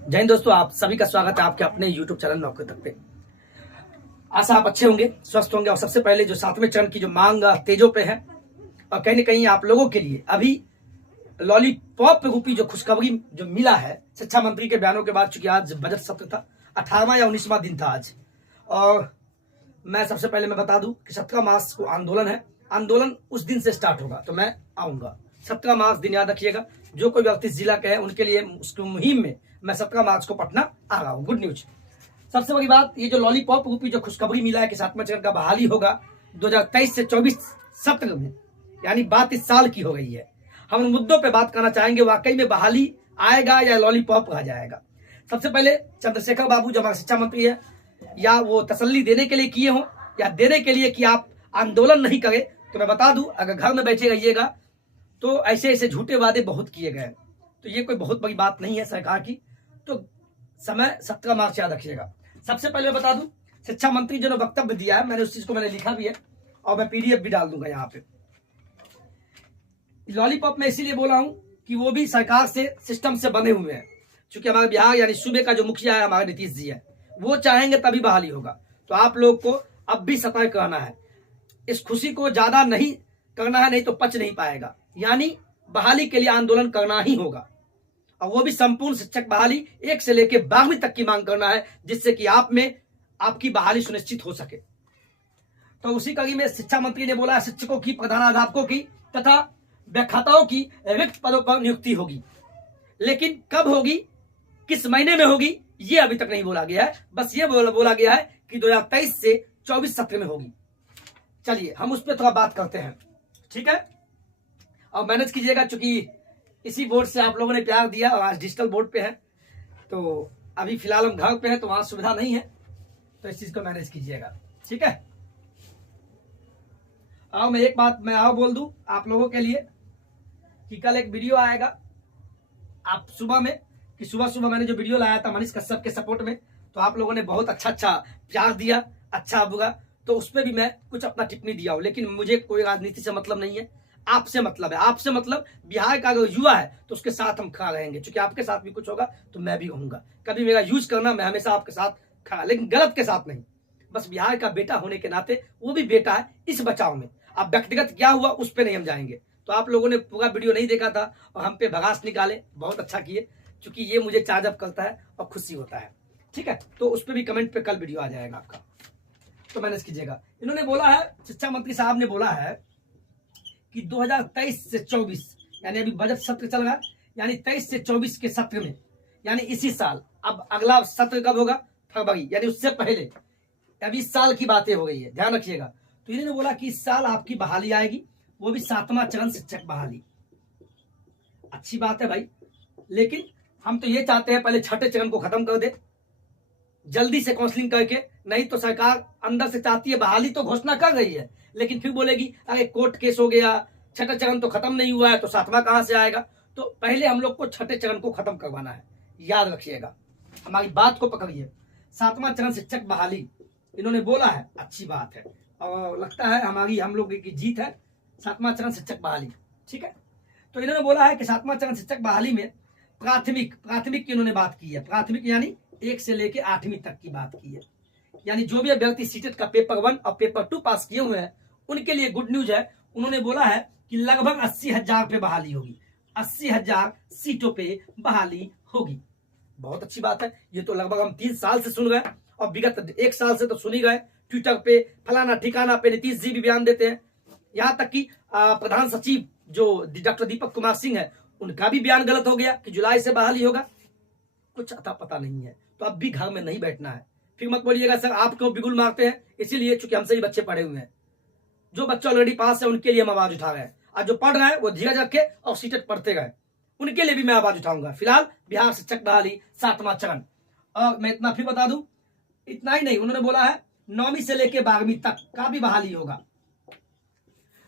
जय हिंद दोस्तों, आप सभी का स्वागत है आपके अपने YouTube चैनल नौकरी तक पे। आशा आप अच्छे होंगे, स्वस्थ होंगे। और सबसे पहले जो 7वें चरण की जो मांग तेजों पे है, और कहीं न कहीं आप लोगों के लिए अभी लॉलीपॉप रूपी जो खुशखबरी जो मिला है शिक्षा मंत्री के बयानों के बाद, चूंकि आज बजट सत्र था, 18वां या 19वां दिन था आज। और मैं सबसे पहले मैं बता दूं कि 17 मार्च को आंदोलन है। आंदोलन उस दिन से स्टार्ट होगा, तो मैं आऊंगा 17 मार्च दिन, याद रखिएगा। जो कोई व्यक्ति जिला के है उनके लिए उसकी मुहिम में मैं 17 मार्च को पटना आ रहा हूँ। Good news. सबसे बड़ी बात, ये जो लॉलीपॉप रूपी जो खुशखबरी मिला है कि 7वें चरण का बहाली होगा 2023 से 24 सत्र में, यानी बात इस साल की हो गई है। हम उन मुद्दों पे बात करना चाहेंगे, वाकई में बहाली आएगा या लॉलीपॉप रह जाएगा। सबसे पहले चंद्रशेखर बाबू जो हमारे शिक्षा मंत्री है, या वो तसल्ली देने के लिए किए हों या देने के लिए कि आप आंदोलन नहीं करें, तो मैं बता दूं, अगर घर में बैठे रहिएगा तो ऐसे ऐसे झूठे वादे बहुत किए गए, तो ये कोई बहुत बड़ी बात नहीं है सरकार की। तो समय 17 मार्च याद रखिएगा। सबसे पहले मैं बता दूं, शिक्षा मंत्री जो ने वक्तव्य दिया है, मैंने उस चीज को मैंने लिखा भी है और मैं PDF भी डाल दूंगा यहाँ पे। लॉलीपॉप में इसीलिए बोला हूं कि वो भी सरकार से सिस्टम से बने हुए हैं। चूंकि हमारे बिहार यानी सूबे का जो मुखिया है हमारे नीतीश जी है, वो चाहेंगे तभी बहाली होगा। तो आप लोग को अब भी सतर्क रहना है, इस खुशी को ज्यादा नहीं करना है, नहीं तो पच नहीं पाएगा। यानी बहाली के लिए आंदोलन करना ही होगा, और वो भी संपूर्ण शिक्षक बहाली 1 से लेकर 12वीं तक की मांग करना है, जिससे कि आप में आपकी बहाली सुनिश्चित हो सके। तो उसी कड़ी में शिक्षा मंत्री ने बोला, शिक्षकों की, प्रधानाध्यापकों की तथा व्याख्याताओं की रिक्त पदों पर नियुक्ति होगी, लेकिन कब होगी, किस महीने में होगी, ये अभी तक नहीं बोला गया है। बस ये बोला गया है कि 2023 से 24 सत्र में होगी। चलिए हम उस पर थोड़ा बात करते हैं, ठीक है। और मैनेज कीजिएगा, चूंकि इसी बोर्ड से आप लोगों ने प्यार दिया और आज डिजिटल बोर्ड पे है, तो अभी फिलहाल हम घर पे हैं तो वहां सुविधा नहीं है, तो इस चीज को मैनेज कीजिएगा, ठीक है। आओ मैं एक बात मैं बोल दूं आप लोगों के लिए कि कल एक वीडियो आएगा आप सुबह में, कि सुबह मैंने जो वीडियो लाया था मनीष कश्यप के सपोर्ट में, तो आप लोगों ने बहुत अच्छा प्यार दिया, अच्छा बुरा, तो उस पर भी मैं कुछ अपना टिप्पणी दिया हूं। लेकिन मुझे कोई राजनीति से मतलब नहीं है, आपसे मतलब है। आपसे मतलब बिहार का अगर युवा है तो उसके साथ हम खड़ा रहेंगे, क्योंकि आपके साथ भी कुछ होगा तो मैं भी रहूंगा। कभी मेरा यूज करना, मैं हमेशा आपके साथ खड़ा, लेकिन गलत के साथ नहीं। बस बिहार का बेटा होने के नाते, वो भी बेटा है, इस बचाव में। अब व्यक्तिगत क्या हुआ उस पर नहीं हम जाएंगे। तो आप लोगों ने पूरा वीडियो नहीं देखा था और हम पे भगास निकाले, बहुत अच्छा किए, क्योंकि ये मुझे चार्ज अप करता है और खुशी होता है, ठीक है। तो उस पर भी कमेंट पे कल वीडियो आ जाएगा आपका, तो मैनेज कीजिएगा। इन्होंने बोला है, शिक्षा मंत्री साहब ने बोला है कि 2023 से 24, यानी अभी बजट सत्र चल रहा है, यानी 23 से 24 के सत्र में, यानी इसी साल। अब अगला सत्र कब होगा, फरवरी, यानी उससे पहले। अभी इस साल की बातें हो गई है, ध्यान रखिएगा। तो इन्होंने बोला कि इस साल आपकी बहाली आएगी, वो भी 7वां चरण शिक्षक बहाली। अच्छी बात है भाई, लेकिन हम तो ये चाहते हैं पहले 6ठे चरण को खत्म कर दे जल्दी से काउंसलिंग करके। नहीं तो सरकार अंदर से चाहती है, बहाली तो घोषणा कर रही है, लेकिन फिर बोलेगी अरे कोर्ट केस हो गया, 6ठा चरण तो खत्म नहीं हुआ है, तो 7वां कहां से आएगा। तो पहले हम लोग को 6ठे चरण को खत्म करवाना है, याद रखिएगा, हमारी बात को पकड़िए। 7वां चरण शिक्षक बहाली इन्होंने बोला है, अच्छी बात है, और लगता है हम लोग की जीत है। 7वां चरण शिक्षक बहाली, ठीक है। तो इन्होंने बोला है कि 7वां चरण शिक्षक बहाली में प्राथमिक की इन्होंने बात की है। प्राथमिक यानी 1 से लेकर 8वीं तक की बात की है। यानी जो भी अभ्यर्थी सीटेट का पेपर 1 और पेपर 2 पास किए हुए हैं उनके लिए गुड न्यूज है। उन्होंने बोला है कि लगभग 80,000 पे बहाली होगी, 80,000 सीटों पे बहाली होगी। बहुत अच्छी बात है। ये तो लगभग हम 3 साल से सुन गए, और विगत 1 साल से तो सुन ही गए। ट्विटर पे फलाना ठिकाना पे नीतीश जी भी बयान देते हैं, यहाँ तक कि प्रधान सचिव जो डॉक्टर दीपक कुमार सिंह है, उनका भी बयान गलत हो गया कि जुलाई से बहाली होगा। कुछ अता पता नहीं है, तो अब भी घर में नहीं बैठना है। फिर मत बोलिएगा सर आप क्यों बिगुल मारते हैं, इसीलिए चूंकि हमसे ही बच्चे पढ़े हुए हैं। जो बच्चे ऑलरेडी पास है उनके लिए हम आवाज उठा रहे हैं, और जो पढ़ रहे हैं वो धीरज रखे और सीटेट पढ़ते गए, उनके लिए भी मैं आवाज उठाऊंगा। फिलहाल बिहार शिक्षक बहाली 7वां चरण। और मैं इतना फिर बता दूं, इतना ही नहीं, उन्होंने बोला है 9वीं से लेकर 12वीं तक का भी बहाली होगा।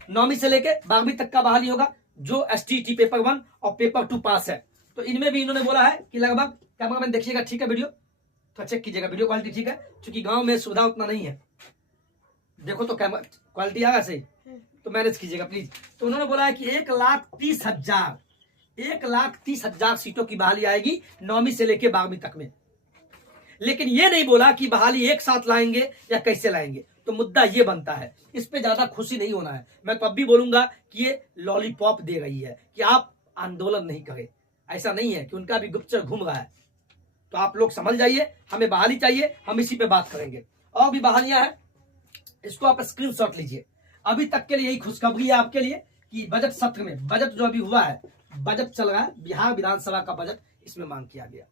9वीं से लेकर 12वीं तक का बहाली होगा, जो STT पेपर 1 और पेपर 2 पास है। तो इनमें भी इन्होंने बोला है कि लगभग, कैमरामैन देखिएगा, ठीक है, वीडियो तो चेक कीजिएगा, वीडियो क्वालिटी ठीक है, क्योंकि गांव में सुविधा उतना नहीं है। देखो तो कैमरा क्वालिटी आ रहा सही, तो मैनेज कीजिएगा प्लीज। तो उन्होंने बोला है कि 1,30,000 1,30,000 सीटों की बहाली आएगी 9वीं से लेकर 12वीं तक में। लेकिन ये नहीं बोला कि बहाली एक साथ लाएंगे या कैसे लाएंगे। तो मुद्दा ये बनता है, इस पे ज्यादा खुशी नहीं होना है। मैं तो अब भी बोलूंगा कि ये लॉलीपॉप दे रही है कि आप आंदोलन नहीं करें। ऐसा नहीं है कि उनका भी गुप्तचर घूम रहा है। तो आप लोग समझ जाइए, हमें बहाली चाहिए, हम इसी पे बात करेंगे। और भी बहालियां हैं, इसको आप स्क्रीनशॉट लीजिए। अभी तक के लिए यही खुशखबरी है आपके लिए कि बजट सत्र में, बजट जो अभी हुआ है, बजट चल रहा है, बिहार विधानसभा का बजट, इसमें मांग किया गया।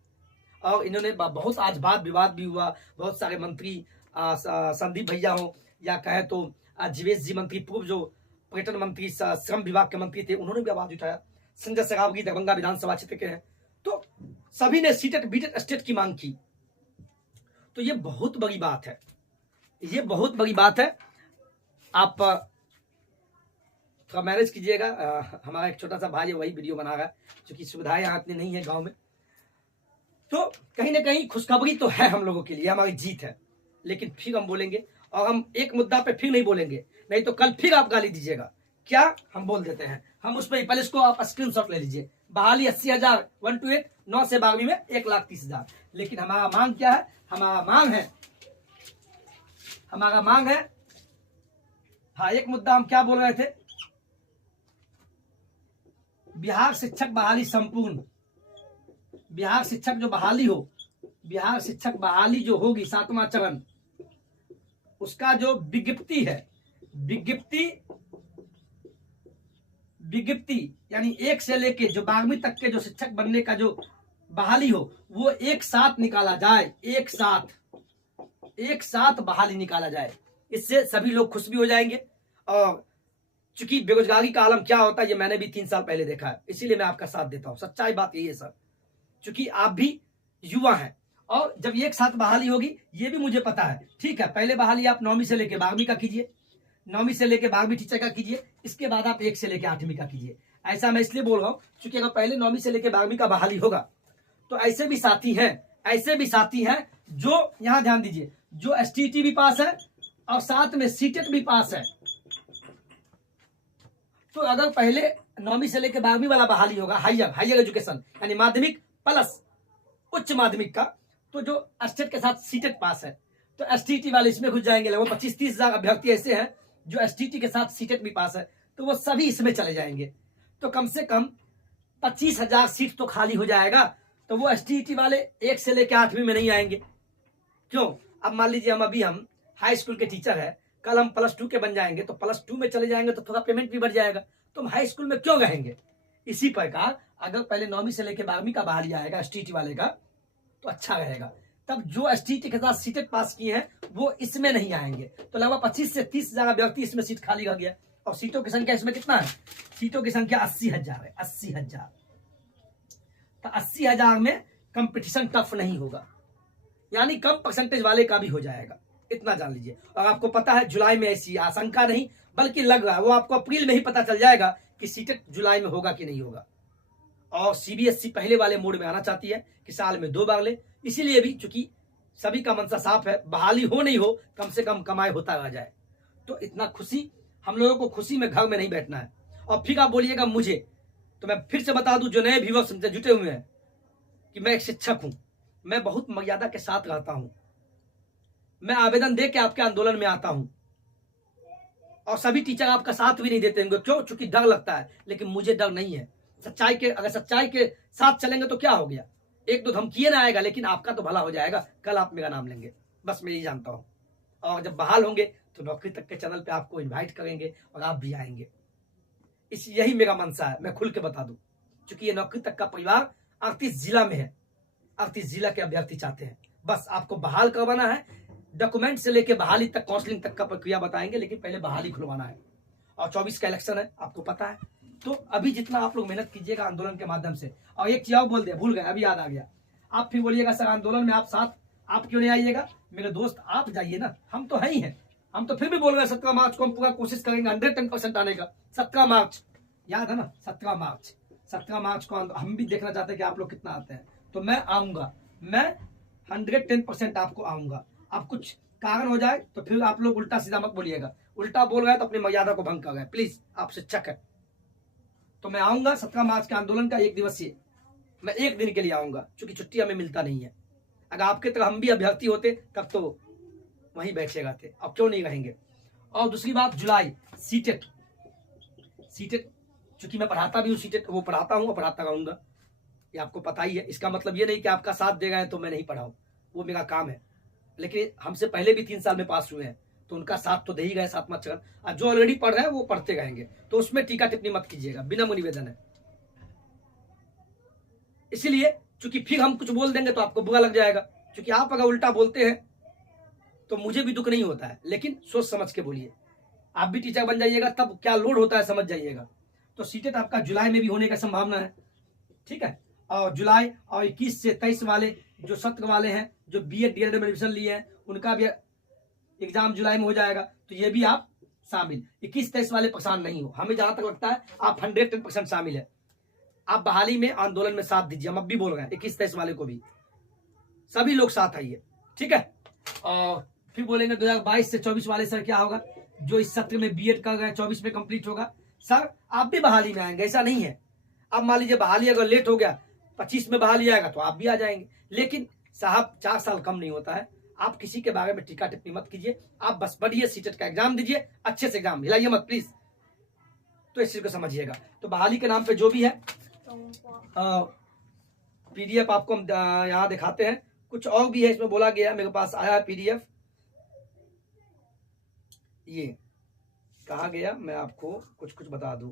और इन्होंने बहुत आज वाद विवाद भी हुआ। बहुत सारे मंत्री, संदीप भैया हो या कहे तो जीवेश जी मंत्री, पूर्व जो पर्यटन मंत्री, श्रम विभाग के मंत्री थे, उन्होंने भी आवाज उठाया। संजय सरावगी दरभंगा विधानसभा क्षेत्र के हैं। तो सभी ने सीटेट बीटेट स्टेट की मांग की। तो ये बहुत बड़ी बात है, ये बहुत बड़ी बात है। आप थोड़ा मैनेज कीजिएगा। हमारा एक छोटा सा भाई है, वही वीडियो बना रहा है, क्योंकि सुविधाएं यहाँ इतनी नहीं है गांव में। तो कहीं ना कहीं खुशखबरी तो है हम लोगों के लिए, हमारी जीत है। लेकिन फिर हम बोलेंगे, और हम एक मुद्दा पे फिर नहीं बोलेंगे, नहीं तो कल फिर आप गाली दीजिएगा। क्या हम बोल देते हैं, हम उस पर पहले इसको आप स्क्रीनशॉट ले लीजिए। बहाली 80,000 1 to 8 9 से 12वीं में 1,30,000। लेकिन हमारा मांग क्या है? हमारा मांग है, हाँ, एक मुद्दा हम क्या बोल रहे थे, बिहार शिक्षक बहाली संपूर्ण, बिहार शिक्षक जो बहाली हो, बिहार शिक्षक बहाली जो होगी 7वां चरण, उसका जो विज्ञप्ति है, विज्ञप्ति यानी 1 से लेके जो 12वीं तक के जो शिक्षक बनने का जो बहाली हो, वो एक साथ निकाला जाए, एक साथ बहाली निकाला जाए। इससे सभी लोग खुश भी हो जाएंगे। और चूंकि बेरोजगारी का आलम क्या होता है ये मैंने भी 3 साल पहले देखा है, इसीलिए मैं आपका साथ देता हूं। सच्चाई बात यही है सर, चूंकि आप भी युवा हैं। और जब एक साथ बहाली होगी ये भी मुझे पता है, ठीक है, पहले बहाली आप 9वीं से लेकर 12वीं का कीजिए, 9वीं से लेकर 12वीं टीचर का कीजिए, इसके बाद आप 1 से लेकर 8वीं का कीजिए। ऐसा मैं इसलिए बोल रहा हूं क्योंकि अगर पहले 9वीं से लेकर 12वीं का बहाली होगा तो ऐसे भी साथी हैं जो, यहां ध्यान दीजिए, जो STT भी पास है और साथ में सीटेट भी पास है। तो अगर पहले 9वीं से लेकर 12वीं वाला बहाली होगा, हायर एजुकेशन यानी माध्यमिक प्लस उच्च माध्यमिक का, तो जो स्टेट के साथ सीटेट पास है तो STT वाले इसमें घुस जाएंगे। लगभग 25-30 हजार अभ्यर्थी ऐसे हैं जो STT के साथ सीटेट भी पास है, तो वो सभी इसमें चले जाएंगे। तो कम से कम 25,000 सीट तो खाली हो जाएगा। तो वो STT वाले 1 से लेकर 8वीं में नहीं आएंगे। क्यों? अब मान लीजिए हम हाई स्कूल के टीचर है, कल हम +2 के बन जाएंगे, तो +2 में चले जाएंगे तो थोड़ा पेमेंट भी बढ़ जाएगा, तो हम हाई स्कूल में क्यों रहेंगे? इसी प्रकार अगर पहले 9वीं से लेकर 12वीं का बहाली आएगा STT वाले का तो अच्छा रहेगा। तब जो STT के साथ सीटेट पास किए हैं वो इसमें नहीं आएंगे। तो लगभग 25 से 30 हजार अभ्यर्थी इसमें सीट खाली रह गया। और सीटों की संख्या इसमें कितना है? सीटों की संख्या 80,000 है, 80,000। तो 80,000 में कंपटीशन टफ नहीं होगा, यानी कम परसेंटेज वाले का भी हो जाएगा, इतना जान लीजिए। और आपको पता है जुलाई में ऐसी आशंका नहीं बल्कि लग रहा है, वो आपको अप्रैल में ही पता चल जाएगा कि सीटेट जुलाई में होगा कि नहीं होगा। और CBSE पहले वाले मोड में आना चाहती है कि साल में 2 बार ले, इसीलिए भी चूंकि सभी का मंशा साफ है, बहाली हो नहीं हो, कम से कम कमाई होता रह जाए। तो इतना खुशी, हम लोगों को खुशी में घर में नहीं बैठना है। और फिर आप बोलिएगा मुझे, तो मैं फिर से बता दूं जो नए व्यूअर्स जुटे हुए हैं कि मैं एक शिक्षक हूं, मैं बहुत मर्यादा के साथ रहता हूं। मैं आवेदन दे के आपके आंदोलन में आता हूं और सभी टीचर आपका साथ भी नहीं देते होंगे। क्यों? चूंकि डर लगता है, लेकिन मुझे डर नहीं है। अगर सच्चाई के साथ चलेंगे तो क्या हो गया, 1-2 धमकिए ना आएगा, लेकिन आपका तो भला हो जाएगा, कल आप मेरा नाम लेंगे, बस मैं यही जानता हूं। और जब बहाल होंगे तो नौकरी तक के चैनल पे आपको इनवाइट करेंगे और आप भी आएंगे। यही मेरा मनसा है, मैं खुल के बता दूं, क्योंकि ये नौकरी तक का परिवार 38 जिला में है, 38 जिला के अभ्यर्थी चाहते हैं। बस आपको बहाल करवाना है, डॉक्यूमेंट से लेके बहाली तक, काउंसलिंग तक का प्रक्रिया बताएंगे, लेकिन पहले बहाली खुलवाना है। और 24 का इलेक्शन है, आपको पता है। तो अभी जितना आप लोग मेहनत कीजिएगा आंदोलन के माध्यम से। और एक चीज बोल दे, भूल गए, अभी याद आ गया, आप फिर बोलिएगा सर आंदोलन में आप साथ, आप क्यों नहीं आइएगा? मेरे दोस्त आप जाइए ना, हम तो है ही हैं। हम तो फिर भी बोल रहे हैं 17 मार्च को हम पूरा कोशिश करेंगे 110% आने का। 17 मार्च याद है ना, 17 मार्च को हम भी देखना चाहते हैं कि आप लोग कितना आते हैं। तो मैं आऊंगा, मैं 110% आपको आऊंगा। अब कुछ कारण हो जाए तो फिर आप लोग उल्टा सीधा मत बोलिएगा, उल्टा बोल रहे तो अपनी मर्यादा को भंग कर गए। प्लीज, आप शिक्षक है, तो मैं आऊंगा 17 मार्च के आंदोलन का 1 दिवसीय, मैं 1 दिन के लिए आऊंगा, क्योंकि छुट्टी हमें मिलता नहीं है। अगर आपके तरह हम भी अभ्यर्थी होते तब तो वहीं बैठे रहते, अब क्यों नहीं रहेंगे। और दूसरी बात, जुलाई सीटेट चूंकि मैं पढ़ाता भी हूँ, सीटेट वो पढ़ाता हूँ और पढ़ाता रहूंगा, ये आपको पता ही है। इसका मतलब ये नहीं कि आपका साथ दे गए तो मैं नहीं पढ़ाऊँ, वो मेरा काम है। लेकिन हमसे पहले भी 3 साल में पास हुए हैं, तो उनका साथ तो दे ही गए 7वां चरण। और जो ऑलरेडी पढ़ रहे हैं वो पढ़ते रहेंगे, तो उसमें टीका टिप्पणी मत कीजिएगा, बिना निवेदन है। इसीलिए चूंकि फिर हम कुछ बोल देंगे तो आपको बुरा लग जाएगा, क्योंकि आप अगर उल्टा बोलते हैं तो मुझे भी दुख नहीं होता है, लेकिन सोच समझ के बोलिए। आप भी टीचर बन जाइएगा, तब क्या लोड होता है समझ जाइएगा। तो सीटेट आपका जुलाई में भी होने का संभावना है, ठीक है। और जुलाई और 21 से 23 वाले जो सत्र वाले हैं, जो BEd DEled में एडमिशन लिए हैं, उनका भी एग्जाम जुलाई में हो जाएगा, तो ये भी आप शामिल। 21-23 वाले परेशान नहीं हो, हमें जहां तक लगता है आप 110% शामिल है। आप बहाली में आंदोलन में साथ दीजिए, हम अब भी बोल रहे हैं 21-23 वाले को भी, सभी लोग साथ आइए, ठीक है। और फिर बोलेंगे 2022 से 24 वाले सर क्या होगा, जो इस सत्र में BEd कर गए 24 में कंप्लीट होगा, सर आप भी बहाली में आएंगे, ऐसा नहीं है। अब मान लीजिए बहाली अगर लेट हो गया, 25 में बहाली आएगा तो आप भी आ जाएंगे, लेकिन साहब 4 साल कम नहीं होता है। आप किसी के बारे में टीका टिप्पणी मत कीजिए, आप बस पढ़िए, सीटेट का एग्जाम दीजिए, अच्छे से एग्जाम हिलाइए मत प्लीज। तो इस चीज को समझिएगा। तो बहाली के नाम पे जो भी है PDF आपको हम यहाँ दिखाते हैं, कुछ और भी है इसमें बोला गया, मेरे पास आया PDF, ये कहा गया, मैं आपको कुछ कुछ बता दूं।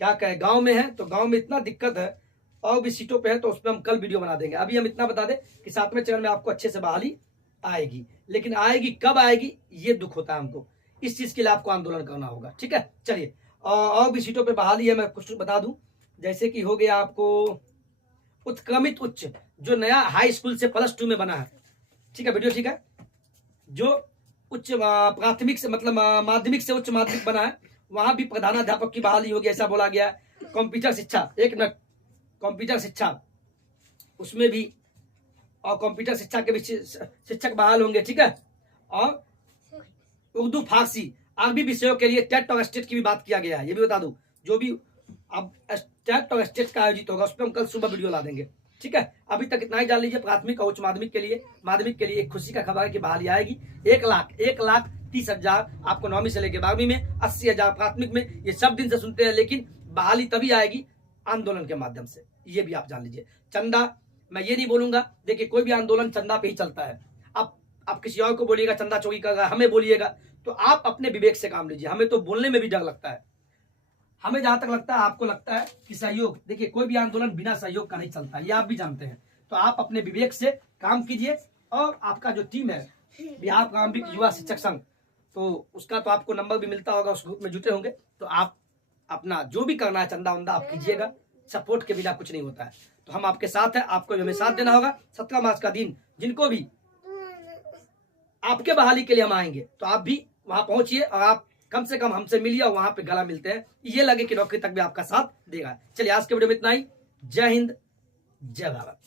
क्या कहे, गांव में है तो गांव में इतना दिक्कत है, और भी सीटों पे है, तो उस पर हम कल वीडियो बना देंगे। अभी हम इतना बता दें कि 7वें चरण में आपको अच्छे से बहाली आएगी, लेकिन आएगी कब आएगी ये दुख होता है हमको, इस चीज के लिए आपको आंदोलन करना होगा, ठीक है। चलिए, और भी सीटों पे बहाली है, मैं कुछ बता दूं। जैसे कि हो गया आपको उत्क्रमित उच्च, जो नया हाई स्कूल से +2 में बना है, ठीक है वीडियो, ठीक है। जो उच्च प्राथमिक से मतलब माध्यमिक से उच्च माध्यमिक बना है, वहां भी प्रधानाध्यापक की बहाली होगी, ऐसा बोला गया है। कंप्यूटर शिक्षा, 1 मिनट, कंप्यूटर शिक्षा उसमें भी, और कंप्यूटर शिक्षा के भी शिक्षक बहाल होंगे, ठीक है। और उर्दू फारसी अरबी विषयों के लिए टेट और स्टेट की भी बात किया गया है, ये भी बता दूं। जो भी अब टेट और स्टेट का आयोजित होगा उस पर हम कल सुबह वीडियो ला देंगे, ठीक है। अभी तक इतना ही जान लीजिए। प्राथमिक और उच्च माध्यमिक के लिए एक खुशी का खबर है कि बहाली आएगी। 1,30,000 आपको 9वीं से लेकर 12वीं में, 80,000 प्राथमिक में, ये सब दिन से सुनते हैं, लेकिन बहाली तभी आएगी आंदोलन के माध्यम से, ये भी आप जान लीजिए। चंदा मैं ये नहीं बोलूंगा, देखिए कोई भी आंदोलन चंदा पे ही चलता है। आप किसी और को बोलिएगा चंदा चोरी कर रहा है, हमें बोलिएगा, तो आप अपने विवेक से काम लीजिए। हमें तो बोलने में भी डर लगता है, हमें जहां तक लगता है, आपको लगता है कि सहयोग, देखिए कोई भी आंदोलन बिना सहयोग का नहीं चलता, ये आप भी जानते हैं। तो आप अपने विवेक से काम कीजिए, और आपका जो टीम है बिहार प्रारंभिक युवा शिक्षक संघ, तो उसका तो आपको नंबर भी मिलता होगा, उस ग्रुप में जुटे होंगे, तो आप अपना जो भी करना है चंदा वंदा आप कीजिएगा, सपोर्ट के बिना कुछ नहीं होता है। तो हम आपके साथ हैं, आपको भी हमें साथ देना होगा। 17 मार्च का दिन, जिनको भी आपके बहाली के लिए हम आएंगे, तो आप भी वहां पहुंचिए, और आप कम से कम हमसे मिलिए, और वहां पे गला मिलते हैं, ये लगे कि नौकरी तक भी आपका साथ देगा। चलिए आज के वीडियो में इतना ही। जय हिंद, जय भारत।